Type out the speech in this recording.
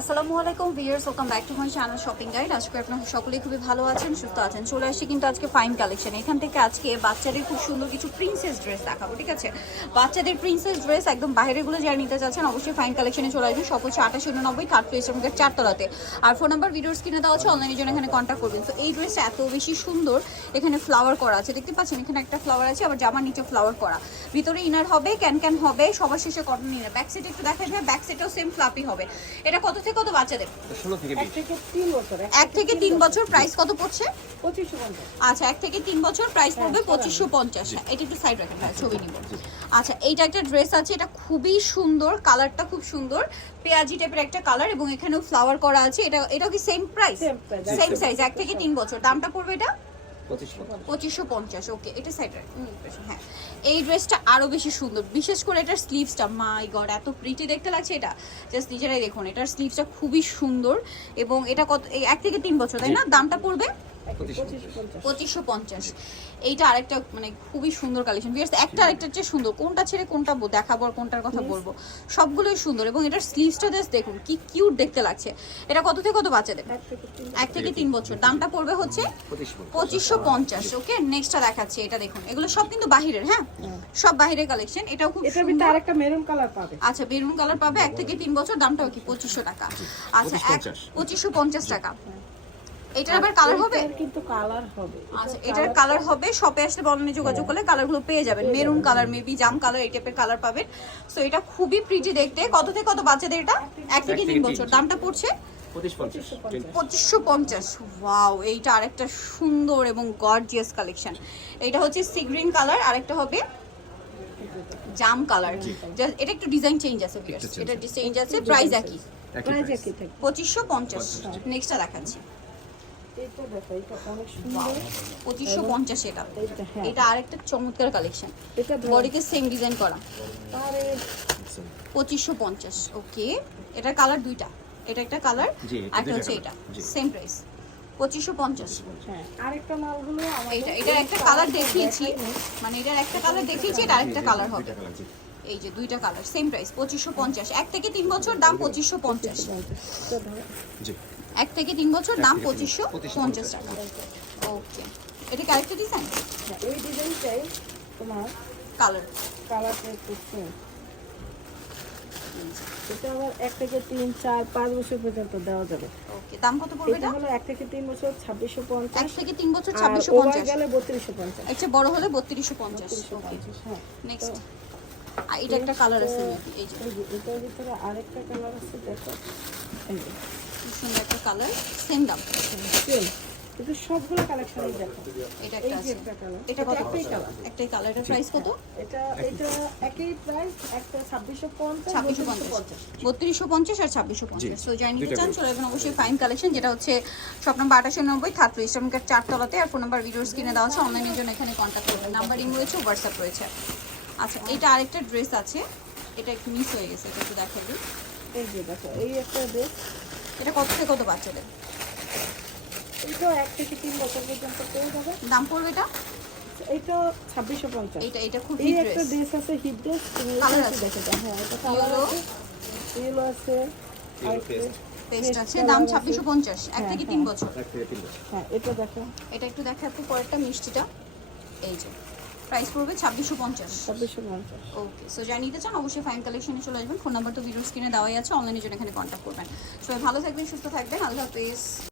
আসসালামু আলাইকুম viewers, welcome back to my channel shopping guide. আজকে আপনারা সকলেই খুবই ভালো আছেন, সুস্থ আছেন। চলে আসছি কিন্তু আজকে ফাইন কালেকশন। এখান থেকে আজকে বাচ্চাদের খুব সুন্দর কিছু প্রিন্সেস ড্রেস দেখাবো, ঠিক আছে? বাচ্চাদের প্রিন্সেস ড্রেস একদম বাইরেগুলো যারা নিতে চাচ্ছেন অবশ্যই ফাইন কালেকশনে চলে আসবেন। সব হচ্ছে 2890 থার্ড ফ্লোর ইসলামপুর 4তলাতে। আর ফোন নাম্বার ভিডিওর স্ক্রিনে দেওয়া আছে, অনলাইনের জন্য এখানে কন্ট্যাক্ট করবেন। তো এই ড্রেসটা এত বেশি সুন্দর, এখানে ফ্লাওয়ার করা আছে, দেখতে পাচ্ছেন এখানে একটা ফ্লাওয়ার আছে, আবার জামার নিচে ফ্লাওয়ার করা, ভিতরে ইনার হবে, ক্যান হবে, সবার শেষে কটন ইনার। ব্যাক সাইড একটু দেখা যায়, ব্যাক সাইডটাও সেম ফ্লাপি হবে। এটা কত থেকে কত বাচ্চাদের? 16 থেকে 20। 1 থেকে 3 বছর। প্রাইস কত পড়ছে? 2550। আচ্ছা, 1 থেকে 3 বছর প্রাইস পড়বে 2550। এটা একটু সাইড রাখেন, ছবি নিব। আচ্ছা, এইটা একটা ড্রেস আছে, এটা খুবই সুন্দর, কালারটা খুব সুন্দর, পেঁয়াজি টাইপের একটা কালার, এবং এখানেও ফ্লাওয়ার করা আছে। এটাও কি সেম প্রাইস? সেম সাইজ, 1 থেকে 3 বছর। দামটা পড়বে এটা 2550। ওকে, এটা সাইড রাখেন। হ্যাঁ, এই ড্রেসটা আরো বেশি সুন্দর, বিশেষ করে এটার স্লিভসটা, মাই গড এত প্রিটি দেখতে লাগছে। এটা জাস্ট নিজেরাই দেখুন, এটার স্লিভসটা খুবই সুন্দর, এবং এটা কত? 1 থেকে 3 বছর, তাই না? দামটা পড়বে 2550। এইটা আরেকটা মানে খুবই সুন্দর কালেকশন। একটা আরেকটার চেয়ে সুন্দর, কোনটা ছেড়ে কোনটা দেখাবো আর কোনটার কথা বলবো, সবগুলোই সুন্দর। এবং এটার স্লিভসটা জাস্ট দেখুন কি কিউট দেখতে লাগছে। এটা কত থেকে কত বাচ্চাদের? 1 থেকে 3 বছর। দামটা পড়বে হচ্ছে 2550। ওকে, নেক্সটটা দেখাচ্ছি, এটা দেখুন, এগুলো সব কিন্তু বাহিরের, হ্যাঁ সব বাহিরের কালেকশন। এটাও খুব এটার ভিতরে সুন্দর। আরেকটা মেরুন কালার পাবে। আচ্ছা, বেরুন কালার পাবে, 1 থেকে 3 বছর। দামটাও কি 2500 টাকা? আচ্ছা, 2550 টাকা। এটার আবার কালার হবে, কিন্তু কালার হবে। আচ্ছা এটার কালার হবে, শপে আসলে বলনে যোগাযোগ করলে কালারগুলো পেয়ে যাবেন। মেরুন কালার, মেবি জাম কালার, এই টাইপের কালার পাবেন। সো এটা খুবই প্রিটি দেখতে। কত থেকে কত বাচ্চাদের এটা? 1 থেকে 3 বছর। দামটা পড়ছে 2550। ওয়াও, এইটা আরেকটা সুন্দর এবং গর্জিয়াস কালেকশন। এটা হচ্ছে সি গ্রিন কালার, আরেকটা হবে জাম কালার। এটা একটু ডিজাইন চেঞ্জ আছে, এটা চেঞ্জ আছে। প্রাইস একই, প্রাইস একই থাকে। 2550। নেক্সটটা দেখাচ্ছি, এটা দেখো, এটা অনেক সুন্দর। 2550 এটা। হ্যাঁ। এটা আরেকটা চমৎকার কালেকশন, এটা বডিতে সেম ডিজাইন করা। আরে 2550। ওকে, এটার কালার দুইটা, এটা একটা কালার, একটা হচ্ছে এটা। Same price 2550। হ্যাঁ, আরেকটা মালগুলো এটার একটা কালার দেখিয়েছি, মানে এটার একটা কালার দেখিয়েছি, এটা আরেকটা কালার হবে। এই যে দুইটা কালার, সেম প্রাইস 2550। 1 থেকে 3 বছর, দাম 2550। 1 থেকে 3 বছর, দাম 2550 টাকা। ওকে, এটা কি আরেকটা ডিজাইন? এই ডিজাইনটাই তোমার কালার কালারটা একটু সেম। এটা আবার 1 থেকে 3, 4, 5 বছর পর্যন্ত দেওয়া যাবে। ওকে, দাম কত পড়বে এটা এটা? হলো 1 থেকে 3 বছর 2650। 1 থেকে 3 বছর ওভার 2650। গেলে 3250। একটা বড় হলে 3250। ওকে, হ্যাঁ, নেক্সট। এটা একটা কালার আছে, এই যে এটার ভিতরে আরেকটা কালার আছে, দেখো এই যে খুব সুন্দর একটা কালার, সেম দাম। সেম, কিন্তু সবগুলো কালেকশনই দেখো। এটা এই একটা যে আছে, একটা কালার, এটা কত? একটাই কালার। একটাই কালার। এটা প্রাইস কত? এটা একই প্রাইস, একটা 2650, 2650, 3250 আর 2650। সো যাই নিতে চান চলে যাবেন অবশ্যই ফাইন কালেকশন, যেটা হচ্ছে shop number 2890 third floor Islampur 4তলাতে। আর ফোন নাম্বার ভিডিওর স্ক্রিনে দেওয়া আছে, অনলাইনের জন্য এখানে কন্ট্যাক্ট করবেন। নাম্বারিং রয়েছে, হোয়াটসঅ্যাপ রয়েছে। আচ্ছা, এটা আরেকটা ড্রেস আছে, এটা একটু মিস হয়ে গেছে, এটা একটু দেখাই দিই। এই যে দেখো, এই একটা ড্রেস। এটা কত থেকে কত বাচ্চাদের? এটা 1 থেকে 3 বছর পর্যন্ত পেয়ে যাবে। দাম পড়বে এটা? এটা 2650। এটা খুব এই হিট একটা ড্রেস। ড্রেস আছে, হিট ড্রেস। কালার আছে, দেখো, হ্যাঁ এটা কালার ইয়েলো, আছে, ইয়েলো আছে, আর পেস্ট আছে। দাম 2650, 1 থেকে 3 বছর। হ্যাঁ এটা দেখো, এটা একটু দেখাতে পরেরটা মিষ্টিটা, এই যে প্রাইস পড়বে 2650। 2650। ওকে, সো যা নিতে চান অবশ্যই ফাইন কালেকশনে চলে আসবেন। ফোন নাম্বার তো ভিডিও স্ক্রিনে দেওয়াই আছে, অনলাইনের জন্য এখানে কন্ট্যাক্ট করবেন। সবাই ভালো থাকবেন, সুস্থ থাকবেন, আল্লাহ হাফেজ।